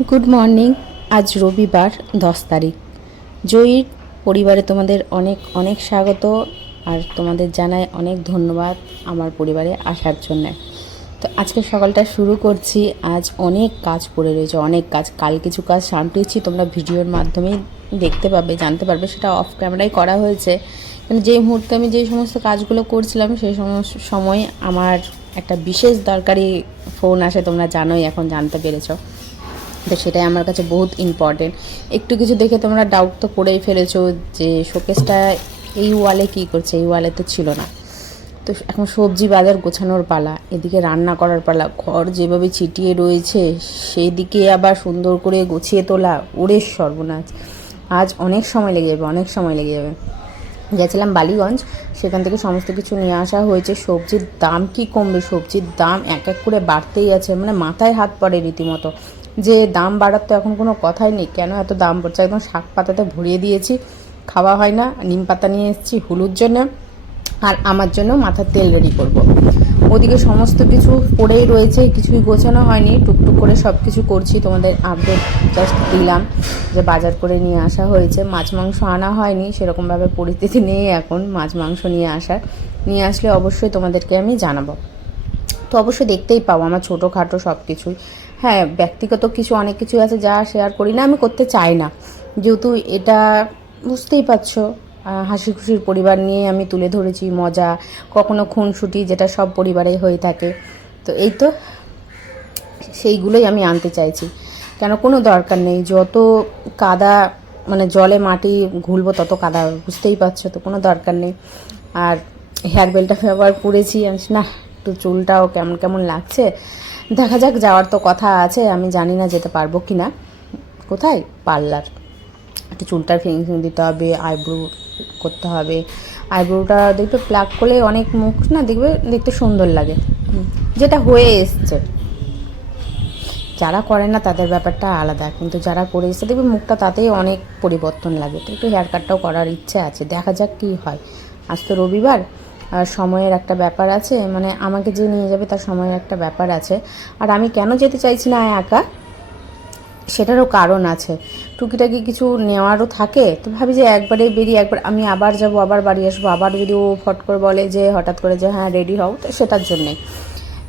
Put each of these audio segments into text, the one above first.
Good morning. আজ রবিবার 10 তারিখ। জয়ীর পরিবারে তোমাদের অনেক অনেক স্বাগত, আর তোমাদের জানাই অনেক ধন্যবাদ আমার পরিবারে আসার জন্য। তো আজকে সকালটা শুরু করছি। আজ অনেক কাজ পড়ে রয়েছে, অনেক কাজ। কাল কিছু কাজ সামটেছি, তোমরা ভিডিওর মাধ্যমেই দেখতে পাবে, জানতে পারবে। সেটা অফ ক্যামেরায় করা হয়েছে, কিন্তু যেই মুহূর্তে আমি যেই সমস্ত কাজগুলো করছিলাম সেই সময় আমার একটা বিশেষ দরকারি ফোন আসে। তোমরা জানোই, এখন জানতে পেরেছো। তো সেটাই আমার কাছে বহুত ইম্পর্টেন্ট। একটু কিছু দেখে তোমরা ডাউট তো করেই ফেলেছো যে শোকেসটা এই ওয়ালে কী করছে, এই ওয়ালে তো ছিল না। তো এখন সবজি বাজার গোছানোর পালা, এদিকে রান্না করার পালা। ঘর যেভাবে ছিটিয়ে রয়েছে সেই দিকে আবার সুন্দর করে গুছিয়ে তোলা, ওরে সর্বনাশ। আজ অনেক সময় লেগে যাবে, অনেক সময় লেগে যাবে। গেছিলাম বালিগঞ্জ, সেখান থেকে সমস্ত কিছু নিয়ে আসা হয়েছে। সবজির দাম কি কমবে, সবজির দাম এক এক করে বাড়তেই আছে, মানে মাথায় হাত পড়ে রীতিমতো। যে দাম বাড়ার তো এখন কোনো কথাই নেই, কেন এত দাম পড়ছে। একদম শাক পাতাতে ভরিয়ে দিয়েছি, খাওয়া হয় না। নিম পাতা নিয়ে এসেছি হুলুর জন্য, আর আমার জন্য মাথার তেল রেডি করব। ওদিকে সমস্ত কিছু পড়েই রয়েছে, কিছুই গোছানো হয়নি। টুকটুক করে সব কিছু করছি, তোমাদের আপডেট জাস্ট দিলাম যে বাজার করে নিয়ে আসা হয়েছে। মাছ মাংস আনা হয়নি, সেরকমভাবে পরিস্থিতি নেই এখন মাছ মাংস নিয়ে আসলে অবশ্যই তোমাদেরকে আমি জানাবো। তো অবশ্যই দেখতেই পাও আমার ছোটোখাটো সব কিছুই। হ্যাঁ, ব্যক্তিগত কিছু অনেক কিছু আছে যা শেয়ার করি না, আমি করতে চাই না, যেহেতু এটা বুঝতেই পারছো হাসি খুশির পরিবার নিয়ে আমি তুলে ধরেছি। মজা, কখনো খুনসুটি, যেটা সব পরিবারেই হয়ে থাকে। তো এই তো সেইগুলোই আমি আনতে চাইছি। কেন, কোনো দরকার নেই। যত কাদা, মানে জলে মাটি ঘুলবো তত কাদা, বুঝতেই পারছো তো, কোনো দরকার নেই। আর হেয়ার বেলটা ব্যবহার করেছি আমি, না একটু চুলটাও কেমন কেমন লাগছে। দেখা যাক, যাওয়ার তো কথা আছে, আমি জানি না যেতে পারবো কি না। কোথায়? পার্লার। একটু চুলটার ফিনিশিং দিতে হবে, আইব্রো করতে হবে। আইব্রোটা দেখবে প্লাক করলে অনেক মুখ না দেখবে দেখতে সুন্দর লাগে, যেটা হয়ে এসছে। যারা করে না তাদের ব্যাপারটা আলাদা, কিন্তু যারা করে এসে দেখবে মুখটা তাতেই অনেক পরিবর্তন লাগে। তো একটু হেয়ার কাটটাও করার ইচ্ছে আছে, দেখা যাক কী হয়। আজ তো রবিবার, আর সময়ের একটা ব্যাপার আছে, মানে আমাকে যে নিয়ে যাবে তার সময়ের একটা ব্যাপার আছে। আর আমি কেন যেতে চাইছি না একা, সেটারও কারণ আছে। টুকিটাকি কিছু নেওয়ারও থাকে, তো ভাবি যে একবারে বেরিয়ে একবার আমি আবার যাব, আবার বাড়ি আসবো, আবার যদি ও ফট করে বলে যে হঠাৎ করে যে হ্যাঁ রেডি হও, তো সেটার জন্যেই।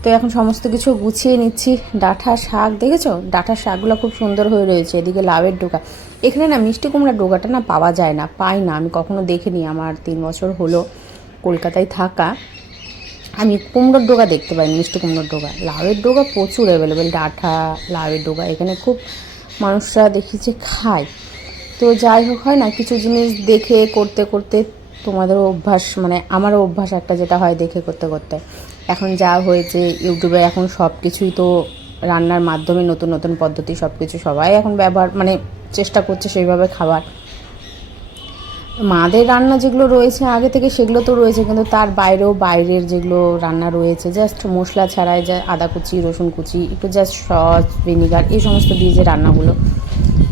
তো এখন সমস্ত কিছু গুছিয়ে নিচ্ছি। ডাঁটা শাক দেখেছো, ডাঁটার শাকগুলো খুব সুন্দর হয়ে রয়েছে। এদিকে লাউয়ের ডোকা, এখানে না মিষ্টি কুমড়ার ডোকাটা না পাওয়া যায় না, পাই না, আমি কখনো দেখিনি। আমার 3 বছর হলো কলকাতায় থাকা, আমি কুমড়োর ডোকা দেখতে পাইনি, মিষ্টি কুমড়োর ডোকা। লাউয়ের ডোকা প্রচুর অ্যাভেলেবেল, ডাঁটা লাউয়ের ডোকা এখানে খুব মানুষরা দেখি যে খায়। তো যাই হোক, হয় না কিছু জিনিস দেখে করতে করতে তোমাদেরও অভ্যাস, মানে আমারও অভ্যাস একটা, যেটা হয় দেখে করতে করতে। এখন যা হয়েছে ইউটিউবে, এখন সব কিছুই তো রান্নার মাধ্যমে নতুন নতুন পদ্ধতি সব কিছু সবাই এখন ব্যবহার, মানে চেষ্টা করছে সেইভাবে খাবার। মাদের রান্না যেগুলো রয়েছে আগে থেকে সেগুলো তো রয়েছে, কিন্তু তার বাইরেও বাইরের যেগুলো রান্না রয়েছে, জাস্ট মশলা ছাড়াই, যা আদা কুচি রসুন কুচি একটু জাস্ট সস ভিনিগার এই সমস্ত দিয়ে যে রান্নাগুলো,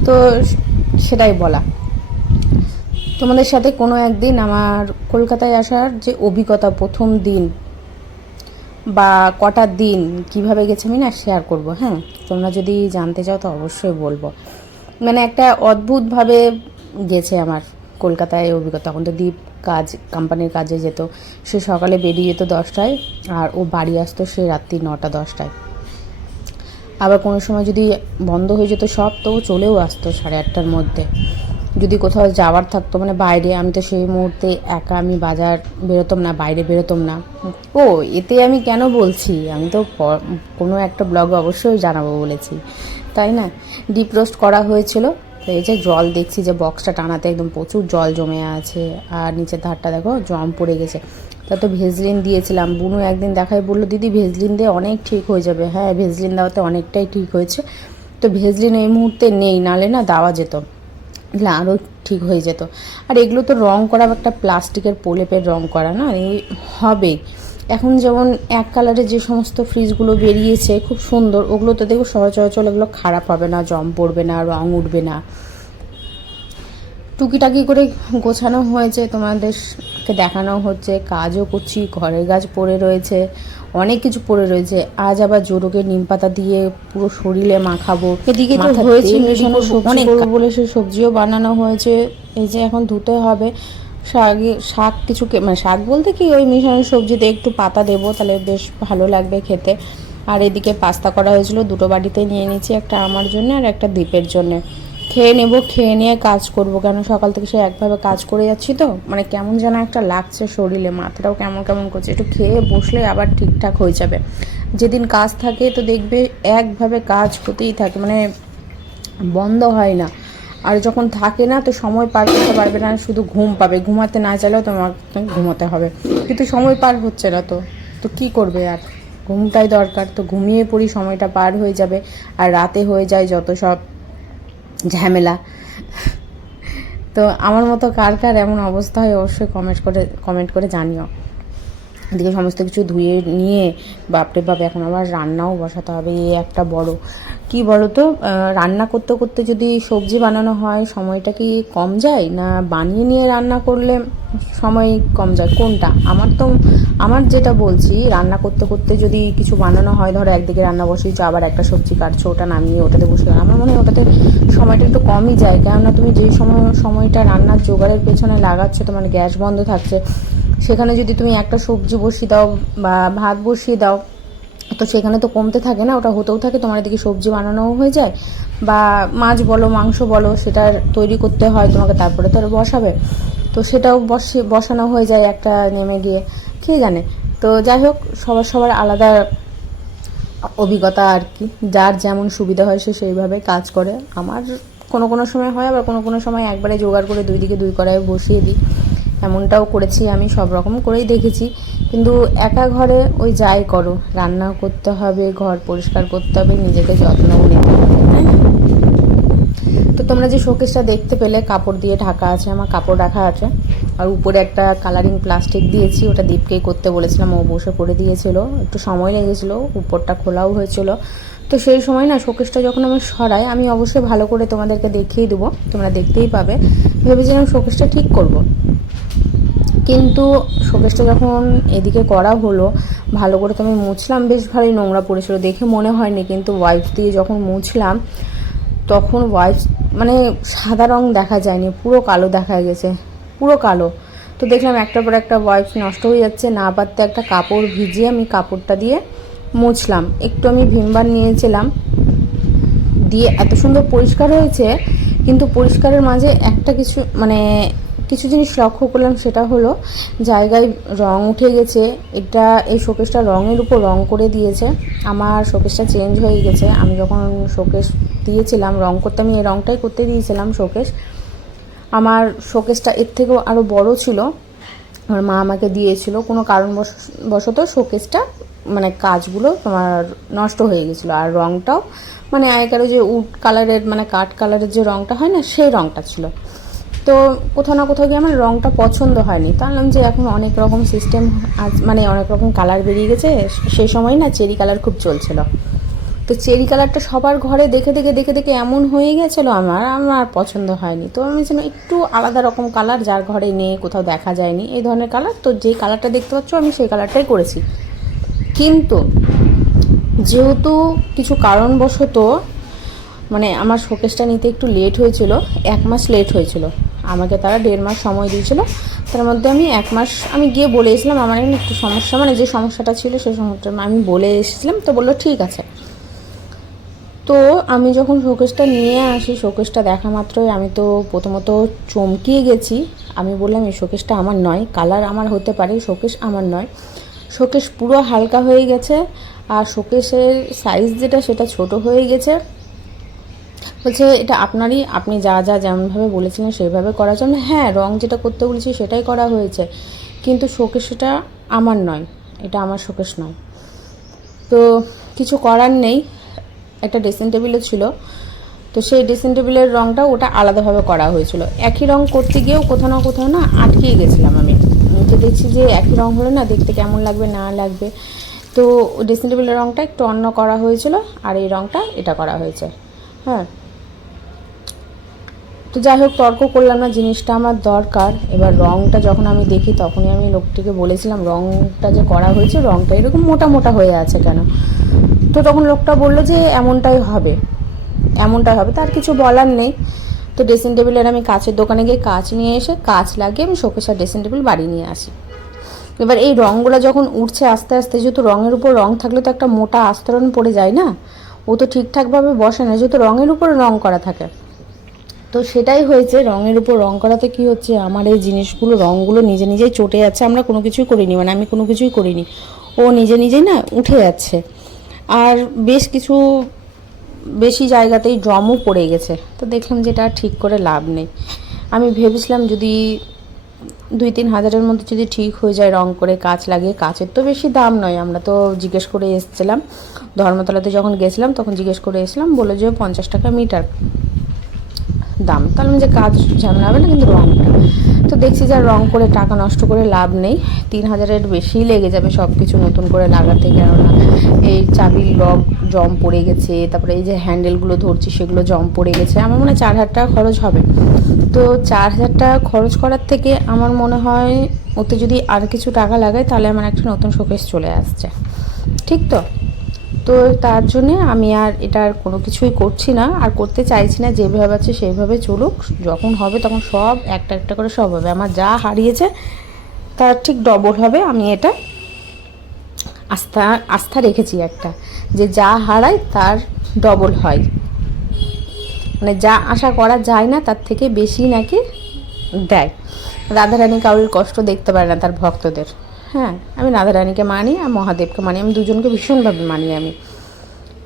তো সেটাই বলা। তোমাদের সাথে কোনো একদিন আমার কলকাতায় আসার যে অভিজ্ঞতা, প্রথম দিন বা কটার দিন কিভাবে গেছে আমি না শেয়ার করব। হ্যাঁ, তোমরা যদি জানতে চাও তো অবশ্যই বলবো। মানে একটা অদ্ভুতভাবে গেছে আমার কলকাতায় অভিজ্ঞতা। তখন তো দীপ কোম্পানির কাজে যেত, সে সকালে বেরিয়ে যেত 10টায়, আর ও বাড়ি আসতো সে রাত্রি 9টা 10টায়। আবার কোনো সময় যদি বন্ধ হয়ে যেত সব, তো চলেও আসতো 8:30টার মধ্যে। যদি কোথাও যাওয়ার থাকতো, মানে বাইরে, আমি তো সেই মুহূর্তে একা, আমি বাজার বেরোতাম না, বাইরে বেরোতাম না। ও, এতে আমি কেন বলছি, আমি তো কোনো একটা ব্লগে অবশ্যই জানাবো বলেছি, তাই না? ডিপ রোস্ট করা হয়েছিল। তো এই যে জল দেখছি যে বক্সটা টানাতে একদম প্রচুর জল জমে আছে, আর নিচের ধারটা দেখো জম পড়ে গেছে। তা তো ভেজলিন দিয়েছিলাম, বুনু একদিন দেখায় বললো দিদি ভেজলিন দিয়ে অনেক ঠিক হয়ে যাবে। হ্যাঁ, ভেজলিন দেওয়াতে অনেকটাই ঠিক হয়েছে। তো ভেজলিন এই মুহূর্তে নেই, নালে না দেওয়া যেত, আরও ঠিক হয়ে যেত। আর এগুলো তো রং করা, একটা প্লাস্টিকের প্রলেপের রং করা না, এই হবে। এখন যেমন এক কালারের যে সমস্ত ফ্রিজগুলো বেরিয়েছে খুব সুন্দর, ওগুলো তো দেখো সচরাচর এগুলো খারাপ হবে না, জম পড়বে না, রং উঠবে না। টুকিটাকি করে গোছানো হয়েছে, তোমাদেরকে দেখানো হচ্ছে। কাজও করছি, ঘরের কাজ পড়ে রয়েছে, অনেক কিছু পড়ে রয়েছে। আজ আবার জোরকে নিম পাতা দিয়ে পুরো শরীরে মাখাবো। এদিকে তো হয়েছে মেশানো সবজি করবো বলে সেই সবজিও বানানো হয়েছে। এই যে এখন ধুতে হবে। শাক কিছু মানে শাক বলতে কি ওই মিশানো সবজিতে একটু পাতা দেবো, তাহলে বেশ ভালো লাগবে খেতে। আর এদিকে পাস্তা করা হয়েছিল, দুটো বাটিতে নিয়ে নিচ্ছি, একটা আমার জন্য আর একটা দীপের জন্য। খেয়ে নেবো, খেয়ে নিয়ে কাজ করব, কেন সকাল থেকে সে একভাবে কাজ করে যাচ্ছি তো মানে কেমন যেন একটা লাগছে শরীরে, মাথাটাও কেমন কেমন করছে। একটু খেয়ে বসলে আবার ঠিকঠাক হয়ে যাবে। যেদিন কাজ থাকে তো দেখবে একভাবে কাজ হতেই থাকে, মানে বন্ধ হয় না। আর যখন থাকে না তো সময় পার করতে পারবে না, শুধু ঘুম পাবে। ঘুমাতে না চাইলেও তোমার ঘুমাতে হবে, কিন্তু সময় পার হচ্ছে না। তো কী করবে, আর ঘুমটাই দরকার। তো ঘুমিয়ে পড়ি, সময়টা পার হয়ে যাবে। আর রাতে হয়ে যায় যত সব ঝামেলা। তো আমার মতো কার কার এমন অবস্থা হয় অবশ্যই কমেন্ট করে জানিও। এদিকে সমস্ত কিছু ধুয়ে নিয়ে বাপরে বাপ, এখন আবার রান্নাও বসাতে হবে। এই একটা বড় কি বলো তো, রান্না করতে করতে যদি সবজি বানানো হয় সময়টা কি কম যায়, না বানিয়ে নিয়ে রান্না করলে সময় কম যায়, কোনটা? আমার যেটা বলছি, রান্না করতে করতে যদি কিছু বানানো হয়, ধরো একদিকে রান্না বসিয়েছো, আবার একটা সবজি কাটছো, ওটা নামিয়ে ওটাতে বসে, আমার মনে হয় ওটাতে সময়টা একটু কমই যায়। কেননা তুমি যেই সময়টা রান্নার জোগাড়ের পেছনে লাগাচ্ছ, তোমার গ্যাস বন্ধ থাকছে, সেখানে যদি তুমি একটা সবজি বসিয়ে দাও বা ভাত বসিয়ে দাও, তো সেখানে তো কমতে থাকে না, ওটা হতেও থাকে, তোমার এদিকে সবজি বানানোও হয়ে যায়। বা মাছ বলো মাংস বলো, সেটা তৈরি করতে হয় তোমাকে, তারপরে তো বসাবে, তো সেটাও বসানো হয়ে যায় একটা নেমে গিয়ে, কে জানে। তো যাই হোক, সবার আলাদা অভিজ্ঞতা আর কি, যার যেমন সুবিধা হয় সে সেইভাবে কাজ করে। আমার কোনো সময় হয়, আবার কোনো সময় একবারে জোগাড় করে দুই দিকে দুই কড়াইয়ে বসিয়ে দিই, এমনটাও করেছি আমি। সব রকম করেই দেখেছি, কিন্তু একা ঘরে ওই যাই করো, রান্না করতে হবে, ঘর পরিষ্কার করতে হবে, নিজেকে যত্নও নিতে হবে, তাই না? তো তোমরা যে শোকেসটা দেখতে পেলে, কাপড় দিয়ে ঢাকা আছে, আমার কাপড় রাখা আছে, আর উপরে একটা কালারিং প্লাস্টিক দিয়েছি, ওটা দীপকেই করতে বলেছিলাম, ও বসে করে দিয়েছিল, একটু সময় লেগেছিলো, উপরটা খোলাও হয়েছিল। তো সেই সময় না শোকেসটা যখন আমি সরাই, আমি অবশ্যই ভালো করে তোমাদেরকে দেখিয়ে দেবো, তোমরা দেখতেই পাবে। ভেবেছিলাম শোকেসটা ঠিক করব, কিন্তু শোকেসটা যখন এদিকে করা হলো, ভালো করে তো আমি মুছলাম, বেশ ভালোই নোংরা পড়েছিল, দেখে মনে হয়নি, কিন্তু ওয়াইপস দিয়ে যখন মুছলাম তখন ওয়াইপস মানে সাদা রং দেখা যায়নি, পুরো কালো দেখা গেছে, পুরো কালো। তো দেখলাম একটার পর একটা ওয়াইপস নষ্ট হয়ে যাচ্ছে, না পারতে একটা কাপড় ভিজিয়ে আমি কাপড়টা দিয়ে মুছলাম। একটু আমি ভিমবার নিয়েছিলাম, দিয়ে এত সুন্দর পরিষ্কার হয়েছে। কিন্তু পরিষ্কারের মাঝে একটা কিছু জিনিস লক্ষ্য করলাম, সেটা হলো জায়গায় রং উঠে গেছে। এই শোকেসটা রঙের উপর রং করে দিয়েছে, আমার শোকেসটা চেঞ্জ হয়ে গেছে। আমি যখন শোকেস দিয়েছিলাম রং করতে, আমি এই রংটাই করতে দিয়েছিলাম শোকেস। আমার শোকেসটা এর থেকেও আরও বড় ছিল, আমার মা আমাকে দিয়েছিল, কোনো কারণবশত শোকেসটা মানে কাজগুলো তোমার নষ্ট হয়ে গেছিলো, আর রংটাও মানে আগেকার যে উড কালারের মানে কাঠ কালারের যে রংটা হয় না, সেই রংটা ছিল। তো কোথাও না কোথাও গিয়ে আমার রংটা পছন্দ হয়নি। তাহলাম যে এখন অনেক রকম সিস্টেম মানে অনেক রকম কালার বেরিয়ে গেছে, সেই সময় না চেরি কালার খুব চলছিল। তো চেরি কালারটা সবার ঘরে দেখে দেখে এমন হয়ে গেছিলো, আমার পছন্দ হয়নি। তো আমি যেন একটু আলাদা রকম কালার, যার ঘরে নেই, কোথাও দেখা যায়নি এই ধরনের কালার, তো যেই কালারটা দেখতে পাচ্ছ আমি সেই কালারটাই করেছি। কিন্তু যেহেতু কিছু কারণবশত মানে আমার শোকেসটা নিতে একটু লেট হয়েছিল, 1 মাস লেট হয়েছিল, আমাকে তারা 1.5 মাস সময় দিয়েছিল। তার মধ্যে আমি 1 মাস আমি গিয়ে বলে এসেছিলাম আমার এখানে একটু সমস্যা, মানে যে সমস্যাটা ছিল সেই সমস্যাটা আমি বলে এসেছিলাম। তো বললো ঠিক আছে। তো আমি যখন শোকেসটা নিয়ে আসি, শোকেসটা দেখা মাত্রই আমি তো প্রথমত চমকিয়ে গেছি। আমি বললাম এই শোকেসটা আমার নয়, কালার আমার হতে পারে, শোকেস আমার নয়। শোকেস পুরো হালকা হয়ে গেছে, আর শোকেসের সাইজ যেটা সেটা ছোট হয়ে গেছে। বলছে এটা আপনারই, আপনি যেমনভাবে বলেছিলেন সেইভাবে করার জন্য, হ্যাঁ রং যেটা করতে বলেছি সেটাই করা হয়েছে, কিন্তু শোকেসটা আমার নয়, এটা আমার শোকেস নয়। তো কিছু করার নেই, একটা ড্রেসিং টেবিলও ছিল, তো সেই ড্রেসিং টেবিলের রঙটা ওটা আলাদাভাবে করা হয়েছিল। একই রং করতে গিয়েও কোথাও না আটকিয়ে গেছিলাম আমি। তো দেখছি যে একই রং হলে না দেখতে কেমন লাগবে না লাগবে, তো ড্রেসিং টেবিলের রঙটা একটু অন্য করা হয়েছিল, আর এই রঙটা এটা করা হয়েছে। হ্যাঁ, তো যাই হোক, তর্ক করলাম না, জিনিসটা আমার দরকার। এবার রঙটা যখন আমি দেখি তখনই আমি লোকটিকে বলেছিলাম রঙটা যে করা হয়েছে, রঙটা এরকম মোটা মোটা হয়ে আছে কেন। তো তখন লোকটা বললো যে এমনটাই হবে, এমনটাই হবে, তার কিছু বলার নেই। তো ড্রেসিং টেবিলের আমি কাচের দোকানে গিয়ে কাচ নিয়ে এসে কাচ লাগিয়ে আমি শোকেস আর ড্রেসিং টেবিল বাড়ি নিয়ে আসি। এবার এই রঙগুলো যখন উঠছে আস্তে আস্তে, যেহেতু রঙের উপর রঙ থাকলে তো একটা মোটা আস্তরণ পড়ে যায় না, ও তো ঠিকঠাকভাবে বসে না, যেহেতু রঙের উপরে রঙ করা থাকে। তো সেটাই হয়েছে, রঙের উপর রঙ করাতে কি হচ্ছে, আমার এই জিনিসগুলো রঙগুলো নিজে নিজেই চটে যাচ্ছে। আমরা কোনো কিছুই করিনি, মানে আমি কোনো কিছুই করিনি, ও নিজে নিজেই না উঠে যাচ্ছে। আর বেশ কিছু বেশি জায়গাতেই জমও পড়ে গেছে। তো দেখলাম যে এটা ঠিক করে লাভ নেই। আমি ভেবেছিলাম যদি 2-3 হাজারের মধ্যে যদি ঠিক হয়ে যায় রং করে কাচ লাগিয়ে, কাচের তো বেশি দাম নয়। আমরা তো জিজ্ঞেস করে এসেছিলাম ধর্মতলাতে যখন গেছিলাম, তখন জিজ্ঞেস করে এসেছিলাম, বলে যে 50 টাকা মিটার দাম। তাহলে যে কাজ ঝামেলা হবে না, কিন্তু রঙটা তো দেখছি যে রং করে টাকা নষ্ট করে লাভ নেই। 3,000-এর বেশিই লেগে যাবে সব কিছু নতুন করে লাগাতে, কেননা এই চাবির লক জম পড়ে গেছে, তারপরে এই যে হ্যান্ডেলগুলো ধরছি সেগুলো জম পড়ে গেছে। আমার মনে হয় 4,000 টাকা খরচ হবে। তো 4,000 টাকা খরচ করার থেকে আমার মনে হয় ওতে যদি আর কিছু টাকা লাগাই তাহলে আমার একটা নতুন শোকেস চলে আসছে, ঠিক তো? তো তার জন্যে আমি আর এটা আর কোনো কিছুই করছি না, আর করতে চাইছি না। যেভাবে আছে সেইভাবে চলুক, যখন হবে তখন সব একটা একটা করে সব হবে। আমার যা হারিয়েছে তার ঠিক ডবল হবে। আমি এটা আস্থা আস্থা রেখেছি একটা, যে যা হারায় তার ডবল হয়, মানে যা আশা করা যায় না তার থেকে বেশি নাকি দেয়। রাধারানী কারোর কষ্ট দেখতে পারে না তার ভক্তদের। হ্যাঁ, আমি রাধারানীকে মানি আর মহাদেবকে মানি, আমি দুজনকে ভীষণভাবে মানি আমি।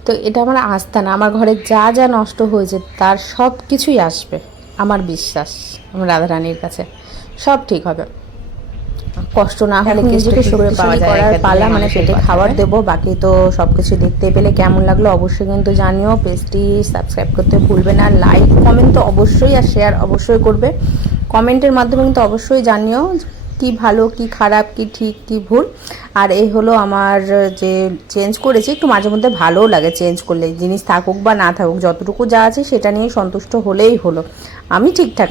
তো এটা আমার আস্থা না, আমার ঘরে যা যা নষ্ট হয়েছে তার সব কিছুই আসবে, আমার বিশ্বাস আমার রাধারানীর কাছে সব ঠিক হবে। কষ্ট না হলে নিজেকে শক্তিশালী করার পালা, মানে পেটে খাবার দেবো। বাকি তো সব কিছু দেখতে পেলে কেমন লাগলো অবশ্যই কিন্তু জানিও। পেজটি সাবস্ক্রাইব করতে ভুলবে না, লাইক কমেন্ট তো অবশ্যই, আর শেয়ার অবশ্যই করবে। কমেন্টের মাধ্যমে কিন্তু অবশ্যই জানিও কি ভালো কি খারাপ, কি ঠিক কি ভুল। আর এই হলো আমার যে চেঞ্জ করেছি, একটু মাঝে মধ্যে ভালোও লাগে চেঞ্জ করলে, জিনিস থাকুক বা না থাকুক, যতটুকু যা আছে সেটা নিয়ে সন্তুষ্ট হলেই হলো। আমি ঠিকঠাক